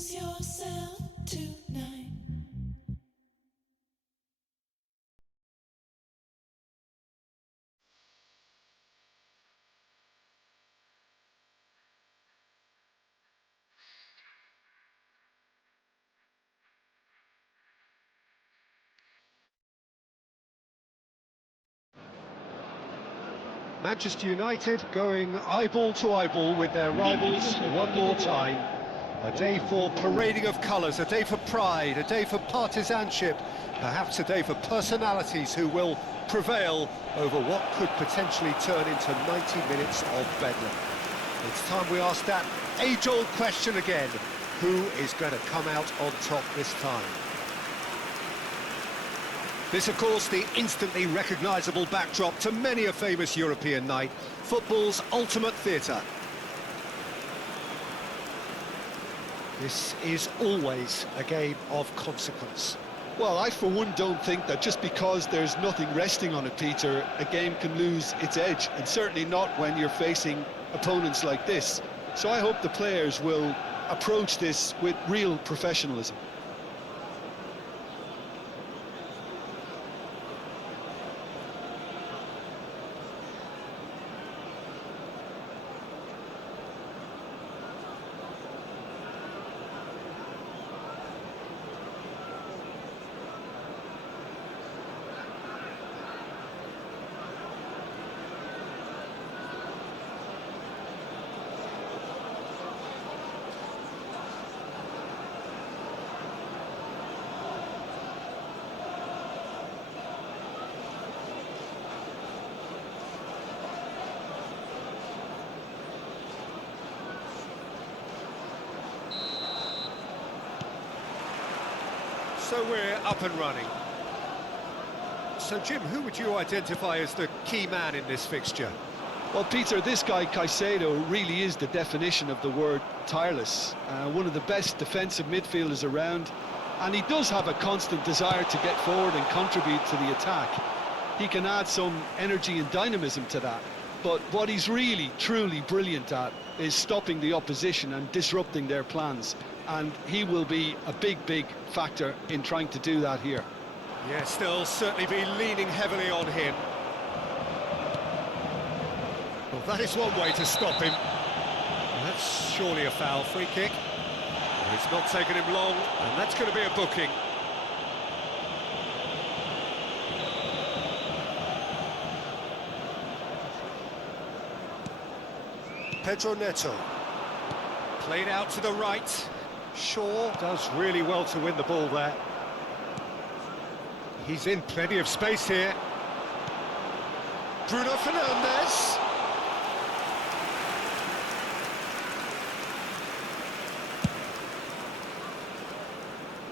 lose yourself tonight. Manchester United going eyeball to eyeball with their rivals one more time. A day for parading of colours, a day for pride, a day for partisanship, perhaps a day for personalities who will prevail over what could potentially turn into 90 minutes of bedlam. It's time we ask that age-old question again: who is going to come out on top this time? This, of course, the instantly recognisable backdrop to many a famous European night, football's ultimate theatre. This is always a game of consequence. Well, I for one don't think that just because there's nothing resting on it, Peter, a game can lose its edge, and certainly not when you're facing opponents like this. So I hope the players will approach this with real professionalism. So we're up and running. So Jim, who would you identify as the key man in this fixture? Well, Peter, this guy Caicedo really is the definition of the word tireless. One of the best defensive midfielders around, and he does have a constant desire to get forward and contribute to the attack. He can add some energy and dynamism to that, but what he's really, truly brilliant at is stopping the opposition and disrupting their plans, and he will be a big factor in trying to do that here. Yes, they'll certainly be leaning heavily on him. Well, that is one way to stop him. That's surely a foul. Free kick. It's not taken him long, and that's going to be a booking. Pedro Neto. Played out to the right. Shaw does really well to win the ball there. He's in plenty of space here. Bruno Fernandes.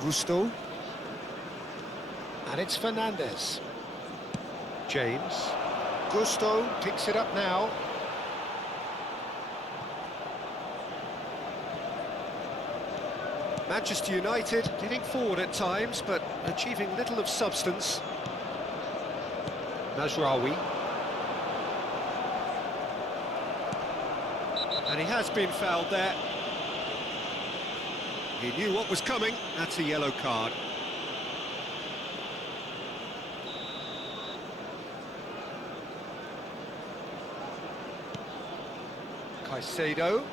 Gusto. And it's Fernandes. James. Gusto picks it up now. Manchester United getting forward at times, but achieving little of substance. Mazraoui. And he has been fouled there. He knew what was coming. That's a yellow card. Caicedo.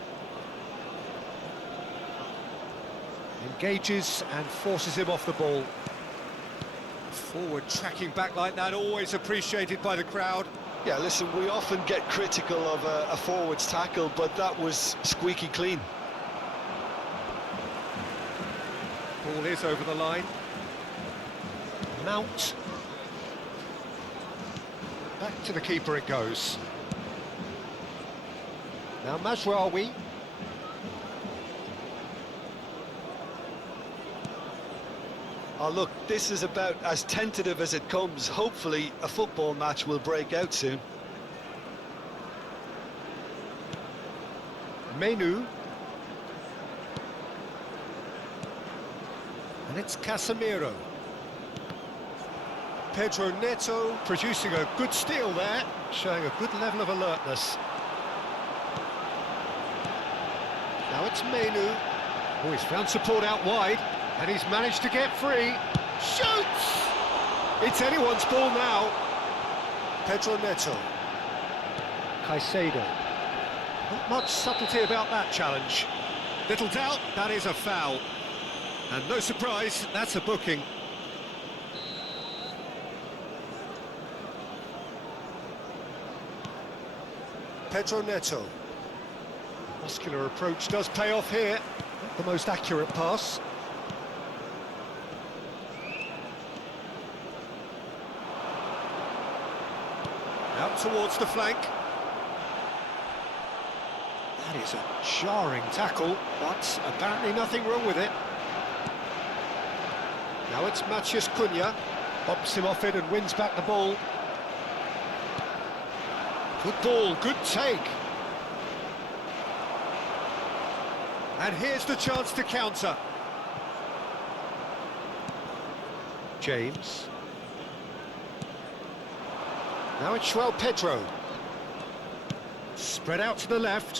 Engages and forces him off the ball. Forward tracking back like that, always appreciated by the crowd. Yeah, listen, we often get critical of a forward's tackle, but that was squeaky clean. Ball is over the line. Mount. Back to the keeper it goes. Now Mazraoui. Oh, look, this is about as tentative as it comes. Hopefully, a football match will break out soon. Menu. And it's Casemiro. Pedro Neto producing a good steal there, showing a good level of alertness. Now it's Menu. Oh, he's found support out wide, and he's managed to get free. Shoots! It's anyone's ball now. Pedro Neto. Caicedo. Not much subtlety about that challenge. Little doubt, that is a foul. And no surprise, that's a booking. Pedro Neto. Muscular approach does pay off here. Not the most accurate pass. Out towards the flank. That is a jarring tackle, but apparently nothing wrong with it. Now it's Matheus Cunha. Bumps him off it and wins back the ball. Good ball, good take. And here's the chance to counter. James. Now it's João Pedro. Spread out to the left.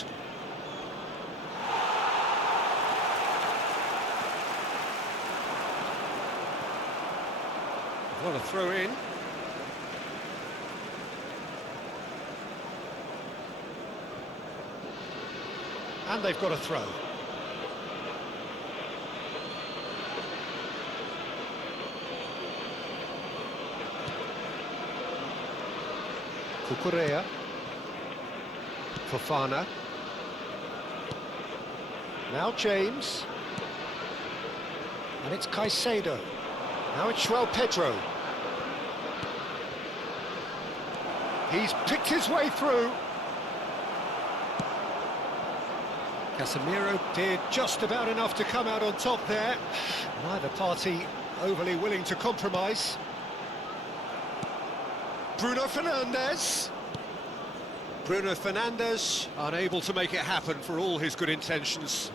What a throw in. And they've got a throw. Cucurella. Fofana. Now James. And it's Caicedo. Now it's João Pedro. He's picked his way through. Casemiro did just about enough to come out on top there. Neither party overly willing to compromise. Bruno Fernandes. Bruno Fernandes unable to make it happen for all his good intentions.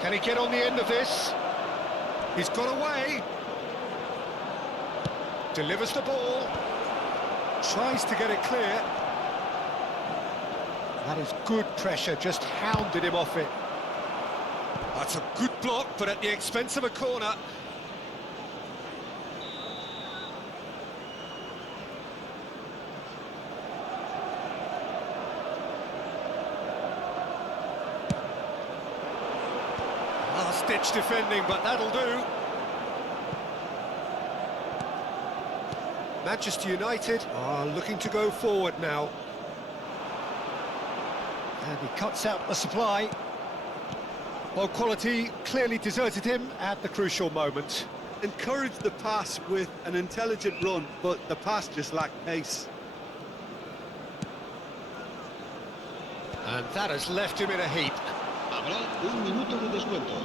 Can he get on the end of this? He's got away. Delivers the ball. Tries to get it clear. That is good pressure, just hounded him off it. That's a good block, but at the expense of a corner. Last-ditch defending, but that'll do. Manchester United are looking to go forward now. And he cuts out the supply. Well, quality clearly deserted him at the crucial moment. Encouraged the pass with an intelligent run, but the pass just lacked pace. And that has left him in a heap. Habrá un minuto de descuento.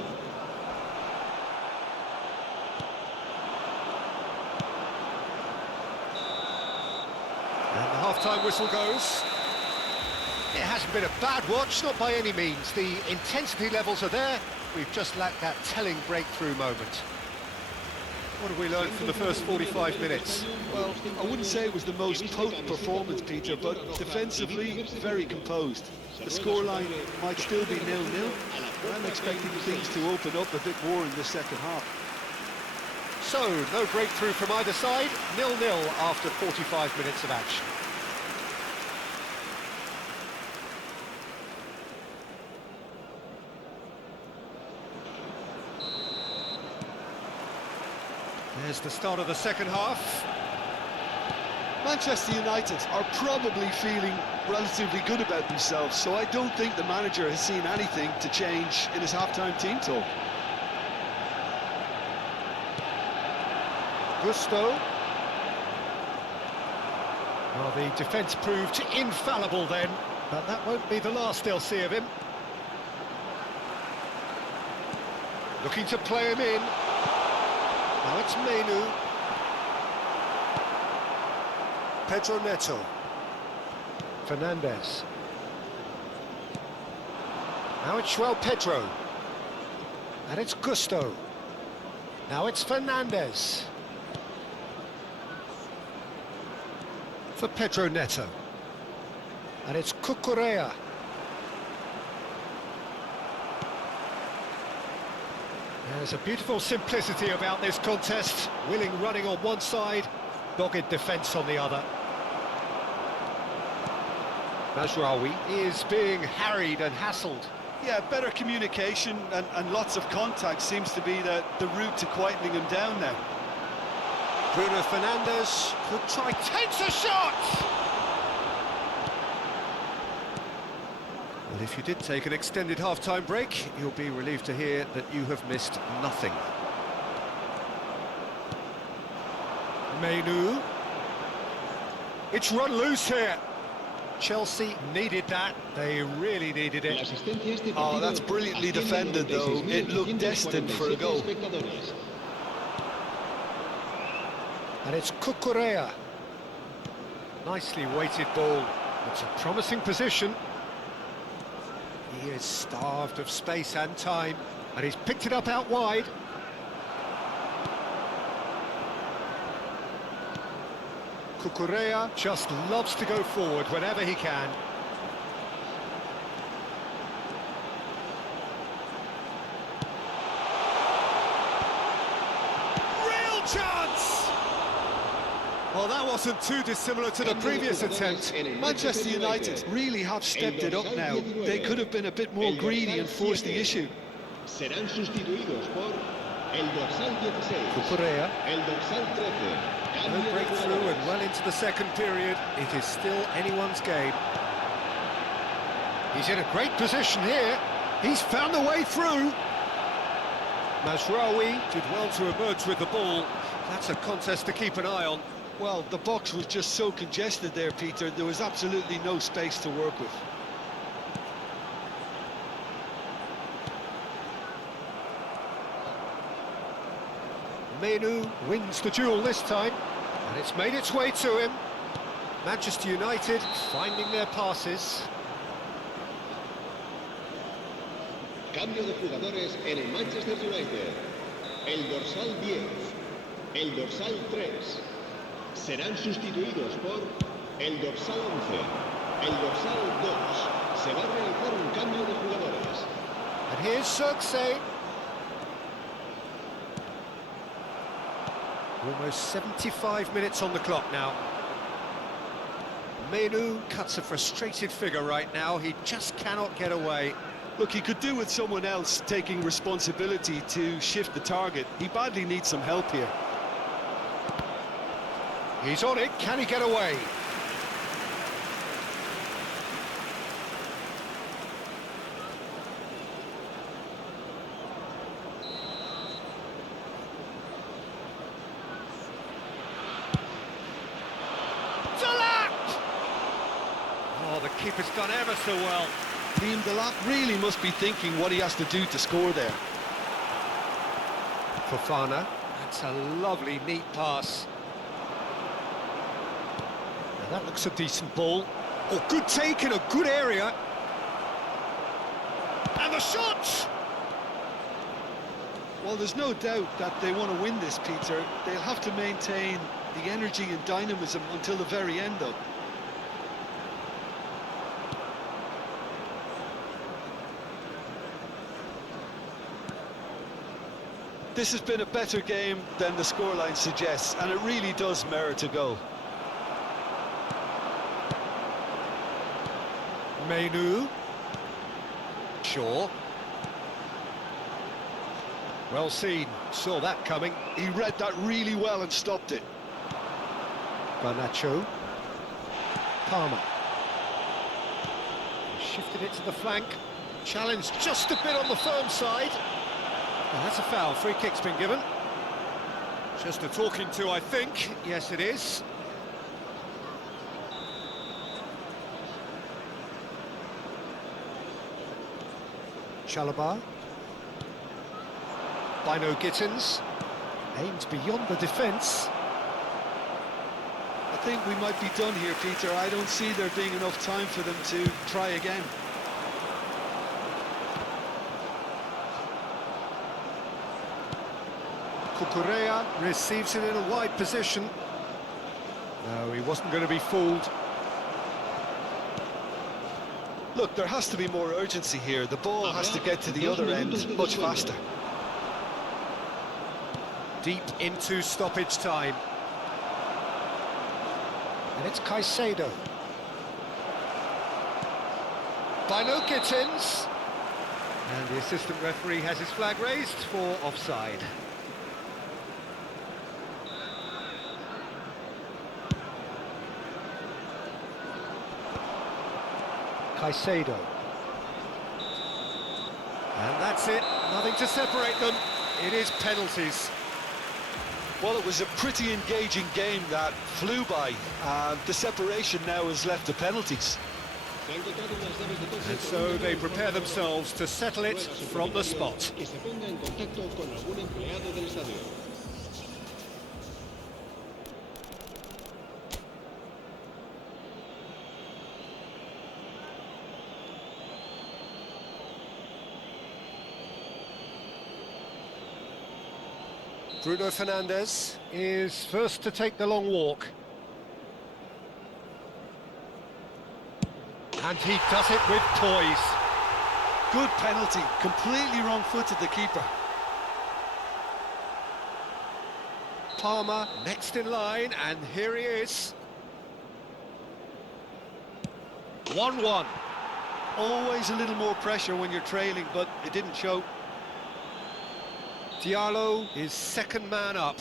And the half-time whistle goes. It hasn't been a bad watch, not by any means. The intensity levels are there. We've just lacked that telling breakthrough moment. What have we learned from the first 45 minutes? Well, I wouldn't say it was the most potent performance, Peter, but defensively, very composed. The scoreline might still be 0-0. I'm expecting things to open up a bit more in the second half. So, no breakthrough from either side, 0-0 after 45 minutes of action. There's the start of the second half. Manchester United are probably feeling relatively good about themselves, so I don't think the manager has seen anything to change in his half-time team talk. Gusto. Well, the defence proved infallible then, but that won't be the last they'll see of him. Looking to play him in. Now it's Menu. Pedro Neto. Fernandes. Now it's João Pedro. And it's Gusto. Now it's Fernandes. For Pedro Neto. And it's Cucurella. There's a beautiful simplicity about this contest. Willing running on one side, dogged defence on the other. Mazraoui is being harried and hassled. Yeah, better communication and lots of contact seems to be the route to quietening him down now. Bruno Fernandes could try, takes a shot! Well, if you did take an extended half-time break, you'll be relieved to hear that you have missed nothing. Menu. It's run loose here. Chelsea needed that. They really needed La it. asistencia a este Oh, partido that's brilliantly asciende a defended, though. It looked destined for a 96.247 goal. espectadores. And it's Cucurella. Nicely weighted ball. It's a promising position. He is starved of space and time, and he's picked it up out wide. Cucurella just loves to go forward whenever he can. Real chance! Well, that wasn't too dissimilar to the previous attempt. Manchester United really have stepped it up now. They could have been a bit more greedy and forced the issue. Serán sustituidos por el dorsal 16, Cucurella. el dorsal 13. No Cambio de breakthrough jugadores. and well into the second period. It is still anyone's game. He's in a great position here. He's found a way through. Mazraoui did well to emerge with the ball. That's a contest to keep an eye on. Well, the box was just so congested there, Peter. There was absolutely no space to work with. Menu wins the duel this time, and it's made its way to him. Manchester United finding their passes. Cambio de jugadores en el Manchester United. El dorsal 10, el dorsal 3. Serán sustituidos por el dorsal 11, el dorsal 2. Se va a realizar un cambio de jugadores. And here's Cirque. Almost 75 minutes on the clock now. Menu cuts a frustrated figure right now. He just cannot get away. Look, he could do with someone else taking responsibility to shift the target. He badly needs some help here. He's on it. Can he get away? Oh, the keeper's done ever so well. Team Delap really must be thinking what he has to do to score there. Fofana. That's a lovely, neat pass. Now that looks a decent ball. Oh, good take in a good area. And the shot! Well, there's no doubt that they want to win this, Peter. They'll have to maintain the energy and dynamism until the very end, though. This has been a better game than the scoreline suggests, and it really does merit a goal. Menu. Shaw. Well seen, saw that coming. He read that really well and stopped it. Garnacho. Palmer. Shifted it to the flank. Challenged just a bit on the firm side. Oh, that's a foul. Free kick's been given. Just a talking to, I think. Yes, it is. Chalobah. Bino Gittins. Aims beyond the defence. I think we might be done here, Peter. I don't see there being enough time for them to try again. Cucurella receives it in a wide position. No, he wasn't going to be fooled. Look, there has to be more urgency here. The ball has to get to the other end much faster. Deep into stoppage time. And it's Caicedo. By no Gittins. And the assistant referee has his flag raised for offside. Caicedo. And that's it, nothing to separate them. It is penalties. Well, it was a pretty engaging game that flew by. The separation now is left to penalties. And so they prepare themselves to settle it from the spot. Bruno Fernandes is first to take the long walk. And he does it with poise. Good penalty, completely wrong-footed the keeper. Palmer next in line, and here he is. 1-1. Always a little more pressure when you're trailing, but it didn't show. Diallo is second man up.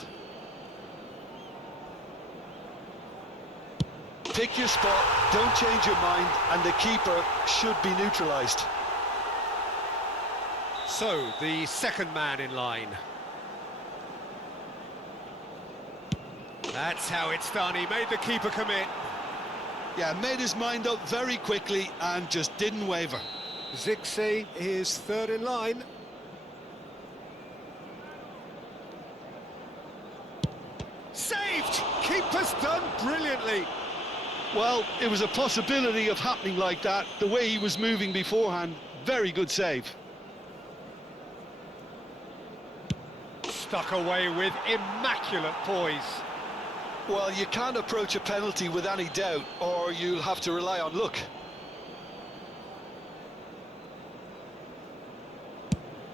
Pick your spot, don't change your mind, and the keeper should be neutralised. So, the second man in line. That's how it's done, he made the keeper commit. Yeah, made his mind up very quickly and just didn't waver. Zirkzee is third in line. Saved! Keeper's done brilliantly. Well, it was a possibility of happening like that. The way he was moving beforehand, very good save. Stuck away with immaculate poise. Well, you can't approach a penalty with any doubt, or you'll have to rely on luck.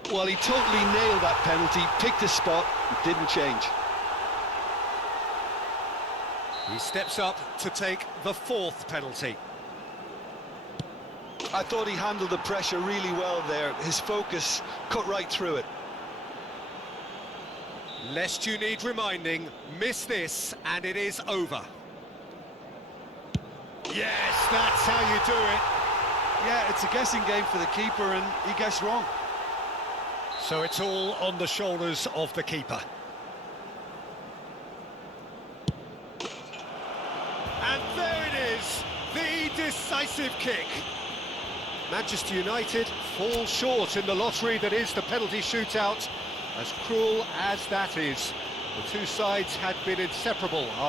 Well, he totally nailed that penalty, picked his spot, didn't change. He steps up to take the fourth penalty. I thought he handled the pressure really well there. His focus cut right through it. Lest you need reminding, miss this and it is over. Yes, that's how you do it. Yeah, it's a guessing game for the keeper and he guessed wrong. So it's all on the shoulders of the keeper. And there it is, the decisive kick. Manchester United fall short in the lottery that is the penalty shootout. As cruel as that is, the two sides had been inseparable after